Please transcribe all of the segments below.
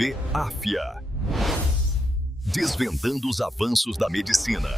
TV Áfia. Desvendando os avanços da medicina.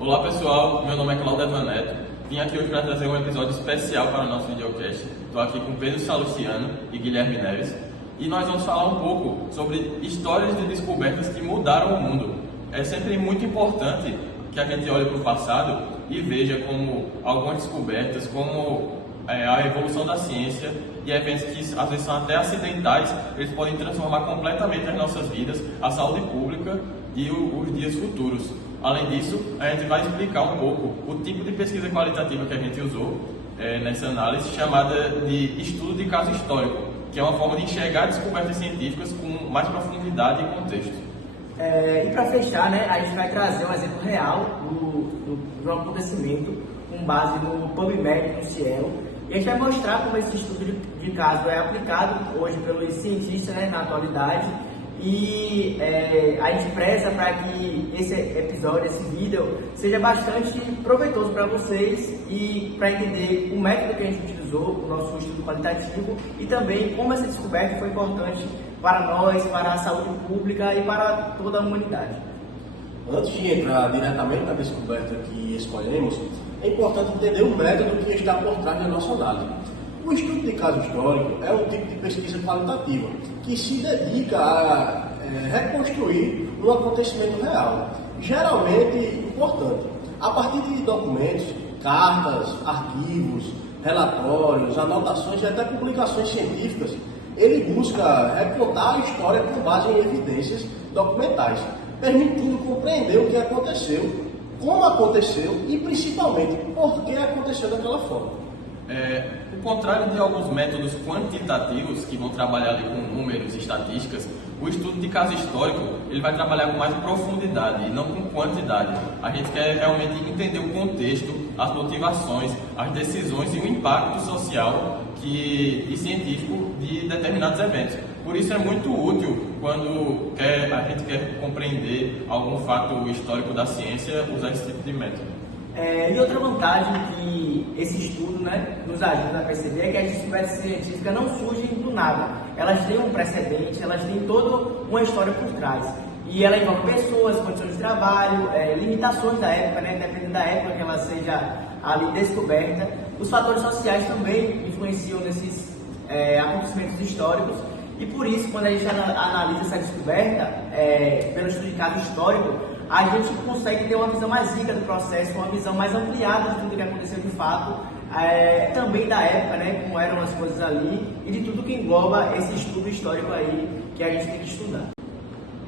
Olá pessoal, meu nome é Cláudio Neto. Vim aqui hoje para trazer um episódio especial para o nosso videocast. Estou aqui com Pedro Salustiano e Guilherme Neves. E nós vamos falar um pouco sobre histórias de descobertas que mudaram o mundo. É sempre muito importante que a gente olhe para o passado e veja como algumas descobertas, como a evolução da ciência e eventos que às vezes são até acidentais, eles podem transformar completamente as nossas vidas, a saúde pública e os dias futuros. Além disso, a gente vai explicar um pouco o tipo de pesquisa qualitativa que a gente usou nessa análise, chamada de estudo de caso histórico, que é uma forma de enxergar descobertas científicas com mais profundidade e contexto. E para fechar, né, a gente vai trazer um exemplo real do acontecimento com base no PubMed, no Cielo, e a gente vai mostrar como esse estudo de caso é aplicado hoje pelos cientistas, né, na atualidade, e a gente preza para que esse episódio, esse vídeo, seja bastante proveitoso para vocês e para entender o método que a gente utilizou, o nosso estudo qualitativo, e também como essa descoberta foi importante para nós, para a saúde pública e para toda a humanidade. Antes de entrar diretamente na descoberta que escolhemos, é importante entender o método que está por trás da nossa análise. O estudo de caso histórico é um tipo de pesquisa qualitativa que se dedica a reconstruir um acontecimento real, geralmente importante, a partir de documentos, cartas, arquivos, relatórios, anotações e até publicações científicas. Ele busca recontar a história com base em evidências documentais, permitindo compreender o que aconteceu, como aconteceu e principalmente por que aconteceu daquela forma. Ao contrário de alguns métodos quantitativos que vão trabalhar ali com números e estatísticas, o estudo de caso histórico ele vai trabalhar com mais profundidade e não com quantidade. A gente quer realmente entender o contexto, as motivações, as decisões e o impacto social e científico de determinados eventos. Por isso é muito útil quando a gente quer compreender algum fato histórico da ciência usar esse tipo de método. E outra vantagem que esse estudo, né, nos ajuda a perceber é que as descobertas científicas não surgem do nada. Elas têm um precedente, elas têm toda uma história por trás. E ela envolve pessoas, condições de trabalho, limitações da época, né, dependendo da época que ela seja ali descoberta. Os fatores sociais também influenciam nesses acontecimentos históricos. E por isso, quando a gente analisa essa descoberta, pelo estudo de caso histórico, a gente consegue ter uma visão mais rica do processo, uma visão mais ampliada de tudo que aconteceu de fato, também da época, né, como eram as coisas ali, e de tudo que engloba esse estudo histórico aí que a gente tem que estudar.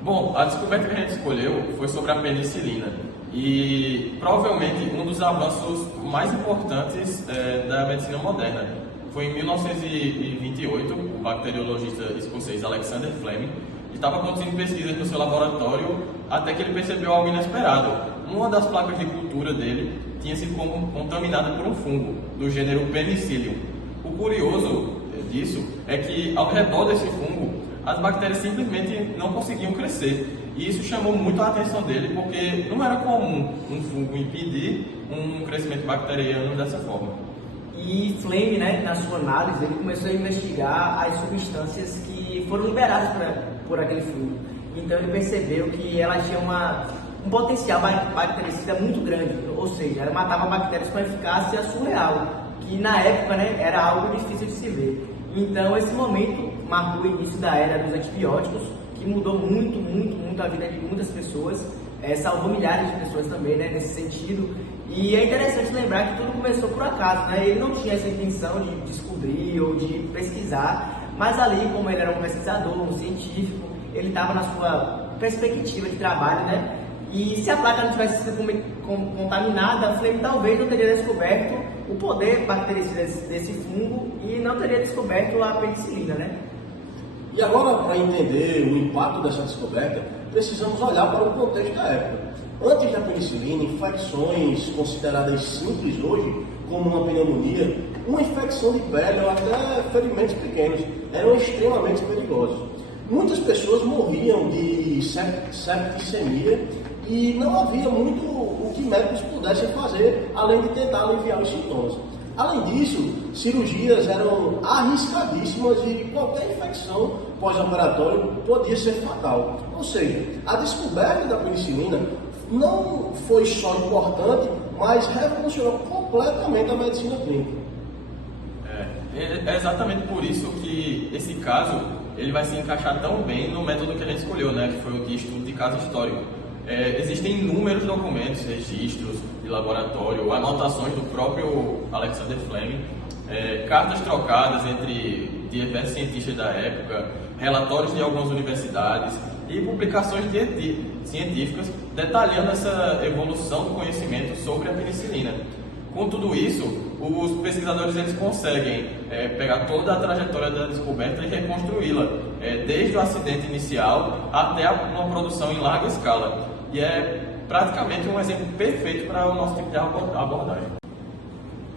Bom, a descoberta que a gente escolheu foi sobre a penicilina, e provavelmente um dos avanços mais importantes da medicina moderna. Foi em 1928, o bacteriologista escocês Alexander Fleming estava conduzindo pesquisas no seu laboratório até que ele percebeu algo inesperado. Uma das placas de cultura dele tinha sido contaminada por um fungo do gênero Penicillium. O curioso disso é que ao redor desse fungo as bactérias simplesmente não conseguiam crescer. E isso chamou muito a atenção dele porque não era comum um fungo impedir um crescimento bacteriano dessa forma. E Fleming, né, na sua análise, ele começou a investigar as substâncias que foram liberadas por aquele fungo. Então ele percebeu que ela tinha um potencial bactericida muito grande, ou seja, ela matava bactérias com eficácia surreal, que na época, né, era algo difícil de se ver. Então esse momento marcou o início da era dos antibióticos, que mudou muito a vida de muitas pessoas, salvou milhares de pessoas também, né, nesse sentido. E é interessante lembrar que tudo começou por acaso, né? Ele não tinha essa intenção de descobrir ou de pesquisar, mas ali, como ele era um pesquisador, um científico, ele estava na sua perspectiva de trabalho, né? E se a placa não tivesse sido contaminada, Fleming talvez não teria descoberto o poder bactericida desse fungo e não teria descoberto a penicilina, né? E agora, para entender o impacto dessa descoberta, precisamos olhar para o contexto da época. Antes da penicilina, infecções consideradas simples hoje, como uma pneumonia, uma infecção de pele ou até ferimentos pequenos, eram extremamente perigosos. Muitas pessoas morriam de septicemia e não havia muito o que médicos pudessem fazer, além de tentar aliviar os sintomas. Além disso, cirurgias eram arriscadíssimas e qualquer infecção pós-operatório podia ser fatal. Ou seja, a descoberta da penicilina não foi só importante, mas revolucionou completamente a medicina clínica. É exatamente por isso que esse caso ele vai se encaixar tão bem no método que a gente escolheu, né, que foi o de estudo de caso histórico. Existem inúmeros documentos, registros de laboratório, anotações do próprio Alexander Fleming, cartas trocadas entre diversos cientistas da época, relatórios de algumas universidades e publicações científicas detalhando essa evolução do conhecimento sobre a penicilina. Com tudo isso, os pesquisadores eles conseguem pegar toda a trajetória da descoberta e reconstruí-la, desde o acidente inicial até uma produção em larga escala. E é praticamente um exemplo perfeito para o nosso tipo de abordagem.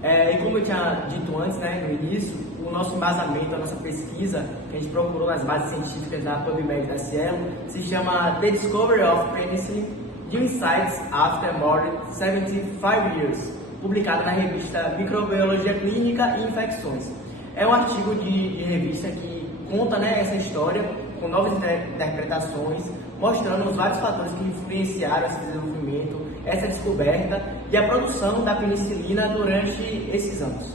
E como eu tinha dito antes, né, no início, o nosso embasamento, a nossa pesquisa, que a gente procurou nas bases científicas da PubMed da Cielo, se chama The Discovery of Penicillin, New Insights After More than 75 Years, publicado na revista Microbiologia Clínica e Infecções. É um artigo de revista que conta, né, essa história com novas interpretações, mostrando os vários fatores que influenciaram esse desenvolvimento, essa descoberta e a produção da penicilina durante esses anos.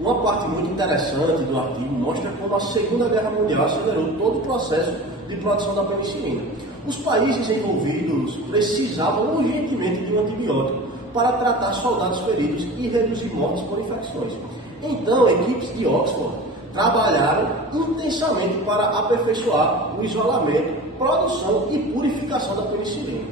Uma parte muito interessante do artigo mostra como a Segunda Guerra Mundial acelerou todo o processo de produção da penicilina. Os países envolvidos precisavam urgentemente de um antibiótico para tratar soldados feridos e reduzir mortes por infecções. Então, equipes de Oxford trabalharam intensamente para aperfeiçoar o isolamento, produção e purificação da penicilina.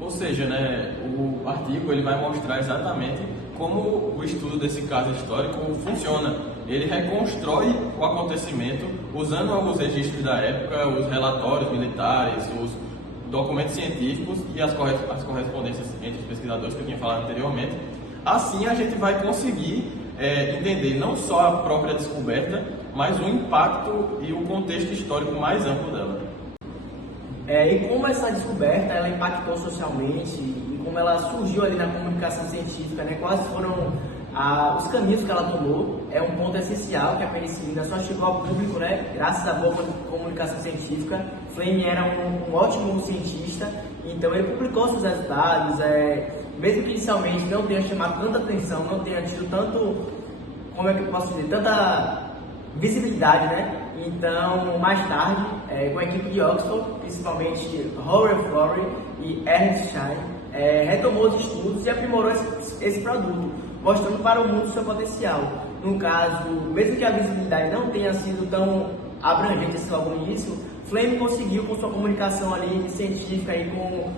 Ou seja, né, o artigo ele vai mostrar exatamente como o estudo desse caso histórico funciona. Ele reconstrói o acontecimento usando os registros da época, os relatórios militares, os documentos científicos e as correspondências entre os pesquisadores que eu tinha falado anteriormente. Assim a gente vai conseguir entender não só a própria descoberta, mas o impacto e o contexto histórico mais amplo dela. E como essa descoberta ela impactou socialmente e como ela surgiu ali na comunicação científica, né? Quais foram os caminhos que ela tomou, é um ponto essencial que a penicilina só chegou ao público, né? Graças à boa comunicação científica. Fleming era um ótimo cientista, então ele publicou seus resultados, mesmo que inicialmente não tenha chamado tanta atenção, não tenha tido tanto, como é que eu posso dizer, tanta visibilidade, né? Então, mais tarde, com a equipe de Oxford, principalmente Howard Florey e Ernst Schein, retomou os estudos e aprimorou esse produto, mostrando para o mundo seu potencial. No caso, mesmo que a visibilidade não tenha sido tão abrangente assim logo no início, Fleming conseguiu, com sua comunicação ali científica e com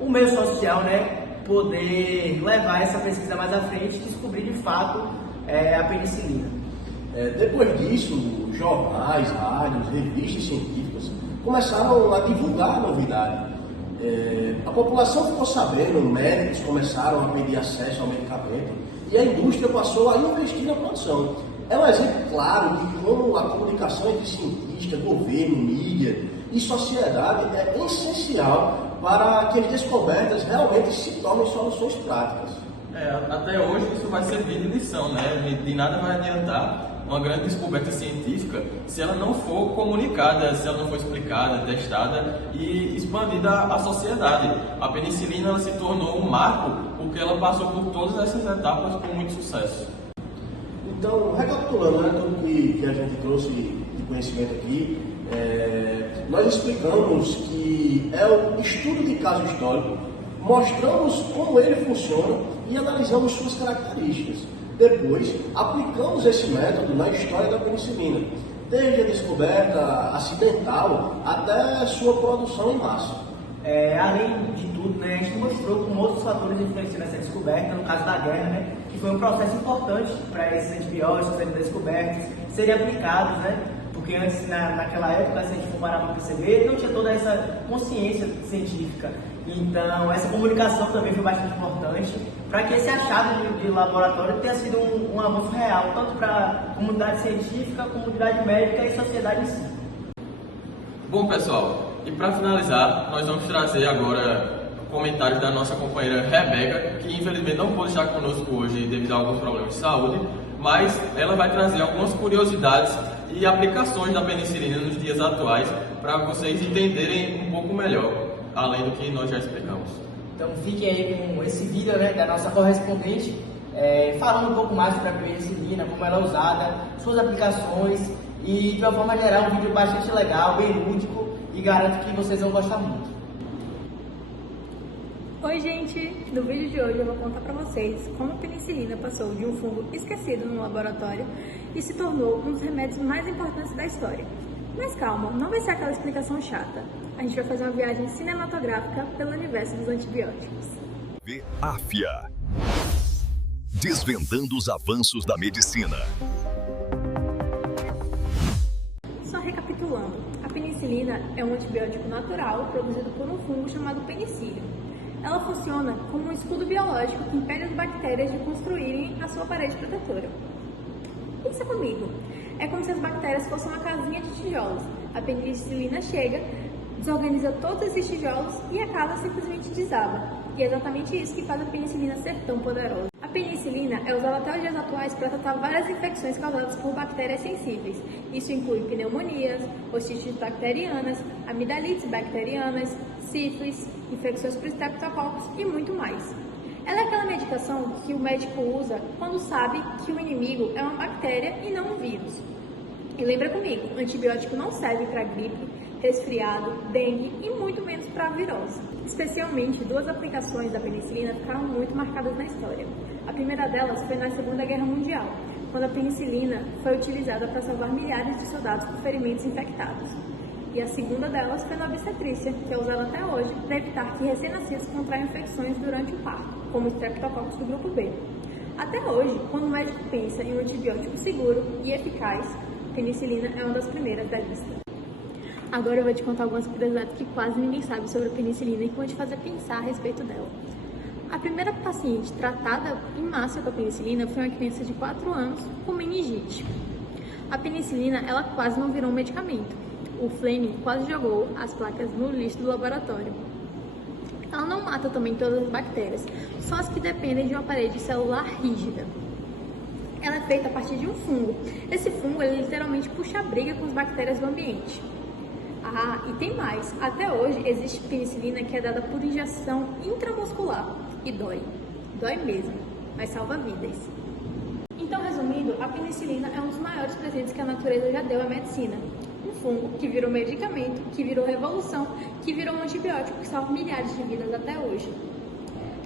o meio social, né, poder levar essa pesquisa mais à frente e descobrir de fato a penicilina. Depois disso, jornais, rádios, revistas científicas começaram a divulgar a novidade. A população ficou sabendo, médicos começaram a pedir acesso ao medicamento e a indústria passou a investir na produção. É um exemplo claro de como a comunicação entre cientista, governo, mídia e sociedade é essencial para que as descobertas realmente se tornem soluções práticas. Até hoje isso vai servir de lição, né? De nada vai adiantar uma grande descoberta científica se ela não for comunicada, se ela não for explicada, testada e expandida à sociedade. A penicilina ela se tornou um marco porque ela passou por todas essas etapas com muito sucesso. Então, recapitulando, né, tudo que a gente trouxe de conhecimento aqui, nós explicamos que é o estudo de caso histórico, mostramos como ele funciona e analisamos suas características. Depois, aplicamos esse método na história da penicilina, desde a descoberta acidental até a sua produção em massa. Além de tudo, né, a gente mostrou como outros fatores influenciam nessa descoberta, no caso da guerra, né, que foi um processo importante para esses antibióticos serem descobertos, serem aplicados, né, porque antes, naquela época, se a gente for parar para perceber, não tinha toda essa consciência científica. Então, essa comunicação também foi bastante importante para que esse achado de laboratório tenha sido um avanço real, tanto para a comunidade científica, comunidade médica e sociedade em si. Bom, pessoal, e para finalizar, nós vamos trazer agora comentários da nossa companheira Rebeca, que infelizmente não pôde estar conosco hoje devido a alguns problemas de saúde, mas ela vai trazer algumas curiosidades e aplicações da penicilina nos dias atuais para vocês entenderem um pouco melhor, além do que nós já explicamos. Então fiquem aí com esse vídeo, né, da nossa correspondente, falando um pouco mais sobre a penicilina, como ela é usada, suas aplicações e de uma forma geral um vídeo bastante legal, bem lúdico e garanto que vocês vão gostar muito. Oi gente, no vídeo de hoje eu vou contar pra vocês como a penicilina passou de um fungo esquecido no laboratório e se tornou um dos remédios mais importantes da história. Mas calma, não vai ser aquela explicação chata. A gente vai fazer uma viagem cinematográfica pelo universo dos antibióticos. AFIA. Desvendando os avanços da medicina. Só recapitulando, a penicilina é um antibiótico natural produzido por um fungo chamado penicillium. Ela funciona como um escudo biológico que impede as bactérias de construírem a sua parede protetora. Pensa comigo, é como se as bactérias fossem uma casinha de tijolos. A penicilina chega, desorganiza todos esses tijolos e a casa simplesmente desaba. E é exatamente isso que faz a penicilina ser tão poderosa. A penicilina é usada até os dias atuais para tratar várias infecções causadas por bactérias sensíveis. Isso inclui pneumonias, otites bacterianas, amidalites bacterianas, sífilis, infecções por streptococcus e muito mais. Ela é aquela medicação que o médico usa quando sabe que o inimigo é uma bactéria e não um vírus. E lembra comigo, antibiótico não serve para gripe, resfriado, dengue e muito menos para virose. Especialmente, duas aplicações da penicilina ficaram muito marcadas na história. A primeira delas foi na Segunda Guerra Mundial, quando a penicilina foi utilizada para salvar milhares de soldados por ferimentos infectados. E a segunda delas foi na obstetrícia, que é usada até hoje para evitar que recém-nascidos contraiam infecções durante o parto, como o streptococcus do grupo B. Até hoje, quando o médico pensa em um antibiótico seguro e eficaz, a penicilina é uma das primeiras da lista. Agora eu vou te contar algumas curiosidades que quase ninguém sabe sobre a penicilina e que vão te fazer pensar a respeito dela. A primeira paciente tratada em massa com a penicilina foi uma criança de 4 anos com meningite. A penicilina, ela quase não virou um medicamento. O Fleming quase jogou as placas no lixo do laboratório. Ela não mata também todas as bactérias, só as que dependem de uma parede celular rígida. Ela é feita a partir de um fungo. Esse fungo, ele literalmente puxa a briga com as bactérias do ambiente. Ah, e tem mais. Até hoje existe penicilina que é dada por injeção intramuscular e dói. Dói mesmo, mas salva vidas. Então, resumindo, a penicilina é um dos maiores presentes que a natureza já deu à medicina. Um fungo que virou medicamento, que virou revolução, que virou um antibiótico que salva milhares de vidas até hoje.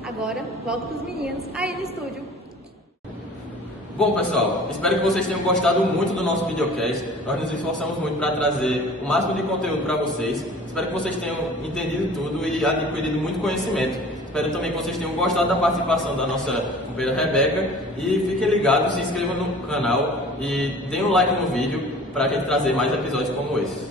Agora, volto com os meninos aí no estúdio. Bom pessoal, espero que vocês tenham gostado muito do nosso videocast. Nós nos esforçamos muito para trazer o máximo de conteúdo para vocês. Espero que vocês tenham entendido tudo e adquirido muito conhecimento. Espero também que vocês tenham gostado da participação da nossa companheira Rebeca. E fiquem ligados, se inscrevam no canal e deem um like no vídeo para a gente trazer mais episódios como esse.